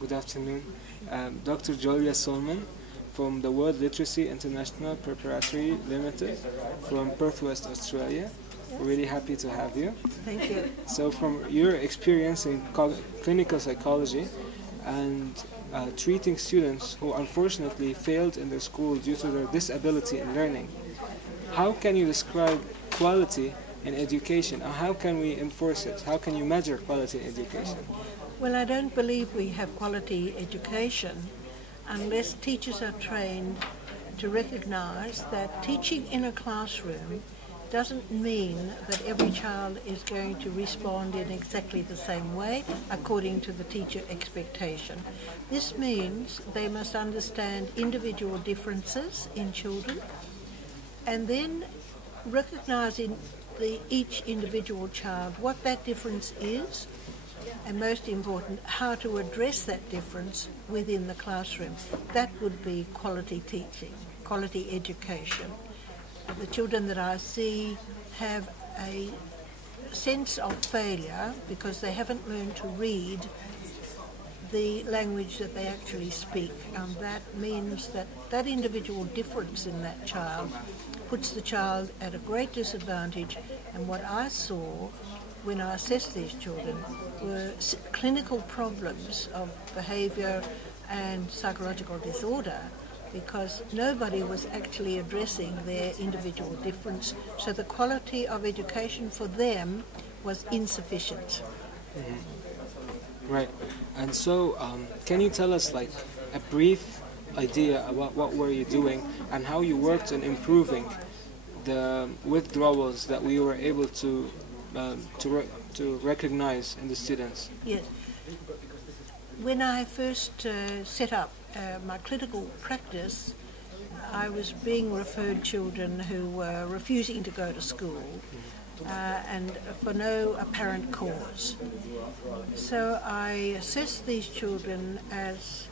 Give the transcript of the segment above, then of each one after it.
Good afternoon. Dr. Julia Solman from the World Literacy International Preparatory Limited from Perth, West Australia. We're really happy to have you. Thank you. So from your experience in clinical psychology and treating students who unfortunately failed in their school due to their disability in learning, how can you describe quality in education, and how can we enforce it? How can you measure quality in education? Well, I don't believe we have quality education unless teachers are trained to recognise that teaching in a classroom doesn't mean that every child is going to respond in exactly the same way according to the teacher expectation. This means they must understand individual differences in children and then recognising each individual child, what that difference is, and most important, how to address that difference within the classroom. That would be quality teaching, quality education. The children that I see have a sense of failure because they haven't learned to read the language that they actually speak, and that means that that individual difference in that child puts the child at a great disadvantage. And what I saw when I assessed these children were clinical problems of behaviour and psychological disorder, because nobody was actually addressing their individual difference, so the quality of education for them was insufficient. Mm-hmm. Right. And so can you tell us like a brief idea about what were you doing and how you worked on improving the withdrawals that we were able to recognize in the students? Yes. When I first set up my clinical practice, I was being referred children who were refusing to go to school and for no apparent cause. So I assessed these children as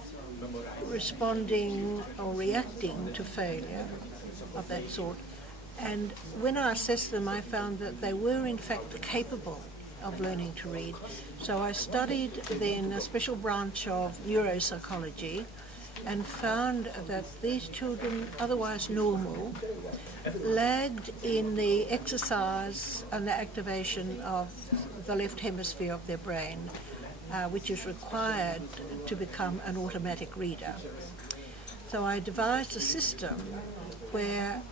responding or reacting to failure of that sort. And when I assessed them, I found that they were in fact capable of learning to read. So I studied then a special branch of neuropsychology and found that these children, otherwise normal, lagged in the exercise and the activation of the left hemisphere of their brain, which is required to become an automatic reader. So I devised a system where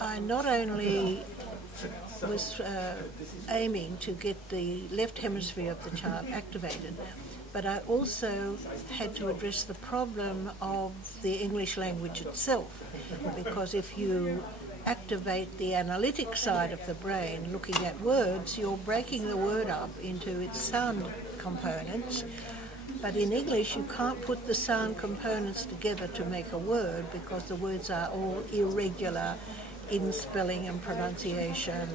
I not only was aiming to get the left hemisphere of the child activated, but I also had to address the problem of the English language itself, because if you activate the analytic side of the brain looking at words, you're breaking the word up into its sound components. But in English, you can't put the sound components together to make a word because the words are all irregular in spelling and pronunciation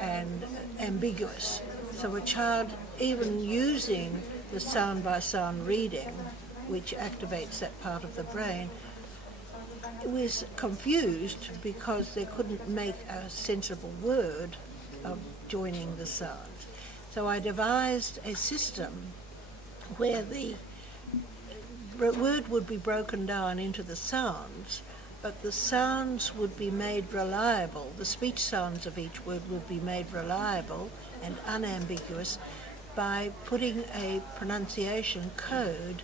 and ambiguous. So a child, even using the sound-by-sound reading, which activates that part of the brain, was confused because they couldn't make a sensible word of joining the sounds. So I devised a system where the word would be broken down into the sounds, but the sounds would be made reliable. The speech sounds of each word would be made reliable and unambiguous by putting a pronunciation code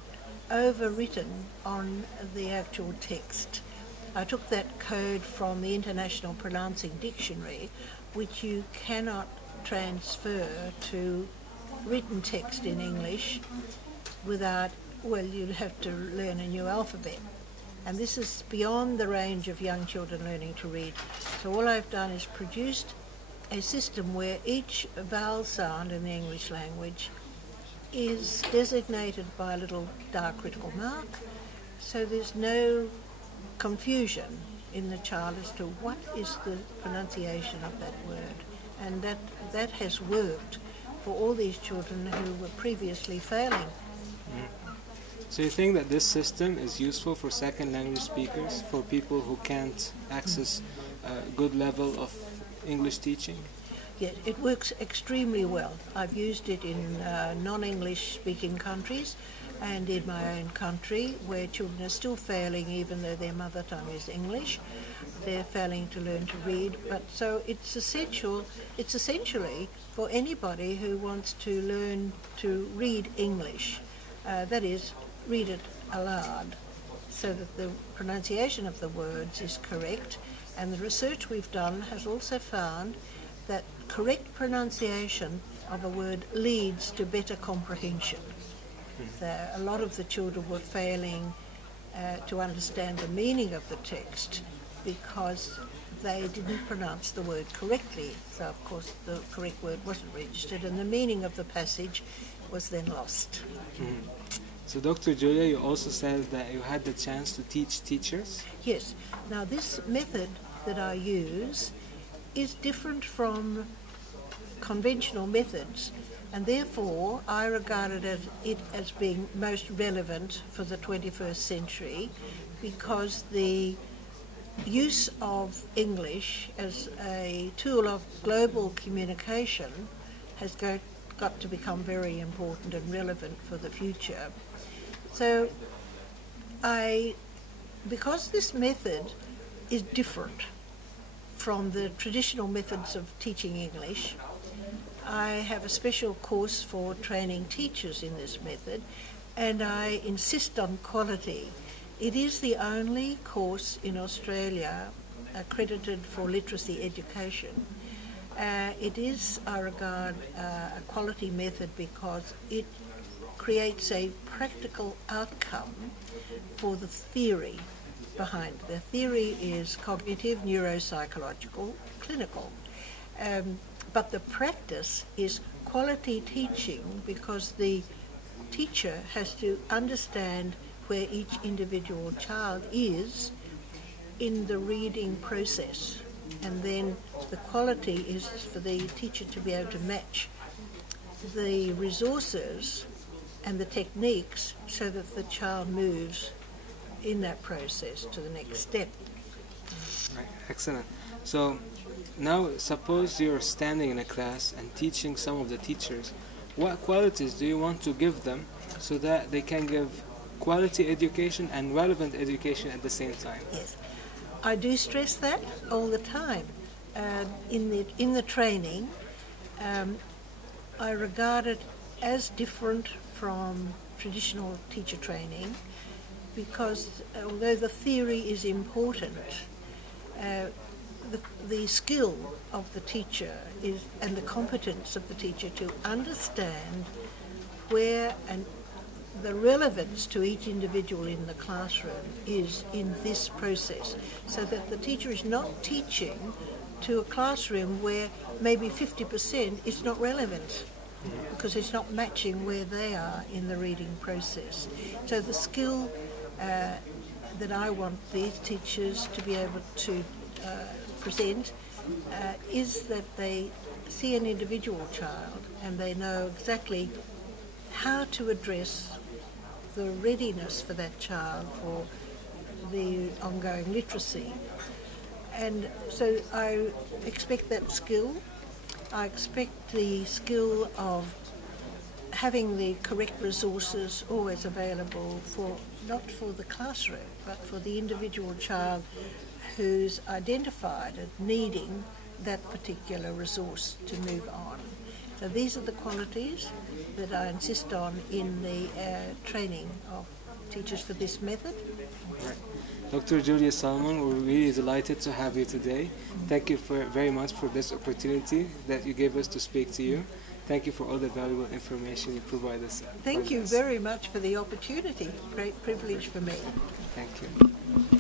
overwritten on the actual text. I took that code from the International Pronouncing Dictionary, which you cannot transfer to written text in English without, well, you'd have to learn a new alphabet. And this is beyond the range of young children learning to read. So all I've done is produced a system where each vowel sound in the English language is designated by a little dark critical mark, so there's no confusion in the child as to what is the pronunciation of that word. And that has worked for all these children who were previously failing. So you think that this system is useful for second language speakers, for people who can't access a good level of English teaching? Yes, it works extremely well. I've used it in non-English speaking countries, and in my own country, where children are still failing even though their mother tongue is English. They're failing to learn to read, but so it's essentially for anybody who wants to learn to read English, that is, read it aloud, so that the pronunciation of the words is correct. And the research we've done has also found that correct pronunciation of a word leads to better comprehension. A lot of the children were failing to understand the meaning of the text because they didn't pronounce the word correctly. So, of course, the correct word wasn't registered, and the meaning of the passage was then lost. So, Dr. Julia, you also said that you had the chance to teach teachers? Yes. Now, this method that I use is different from conventional methods, and therefore I regarded it as being most relevant for the 21st century, because the use of English as a tool of global communication has got to become very important and relevant for the future. So because this method is different from the traditional methods of teaching English, I have a special course for training teachers in this method, and I insist on quality. It is the only course in Australia accredited for literacy education. It is, I regard, a quality method because it creates a practical outcome for the theory behind it. The theory is cognitive, neuropsychological, clinical. But the practice is quality teaching, because the teacher has to understand where each individual child is in the reading process. And then the quality is for the teacher to be able to match the resources and the techniques so that the child moves in that process to the next step. Right. Excellent. So now suppose you're standing in a class and teaching some of the teachers. What qualities do you want to give them so that they can give quality education and relevant education at the same time? Yes, I do stress that all the time. In the training, I regard it as different from traditional teacher training, because although the theory is important, the skill of the teacher and the competence of the teacher to understand where and the relevance to each individual in the classroom is in this process, so that the teacher is not teaching to a classroom where maybe 50% is not relevant, because it's not matching where they are in the reading process. So the skill that I want these teachers to be able to present is that they see an individual child and they know exactly how to address the readiness for that child for the ongoing literacy. And so I expect that skill. I expect the skill of having the correct resources always available for, not for the classroom, but for the individual child who's identified as needing that particular resource to move on. So these are the qualities that I insist on in the training of teachers for this method. Right. Dr. Julia Salmon, we're really delighted to have you today. Thank you very much for this opportunity that you gave us to speak to you. Thank you for all the valuable information you provide us. Thank you very much for the opportunity. Great privilege for me. Thank you.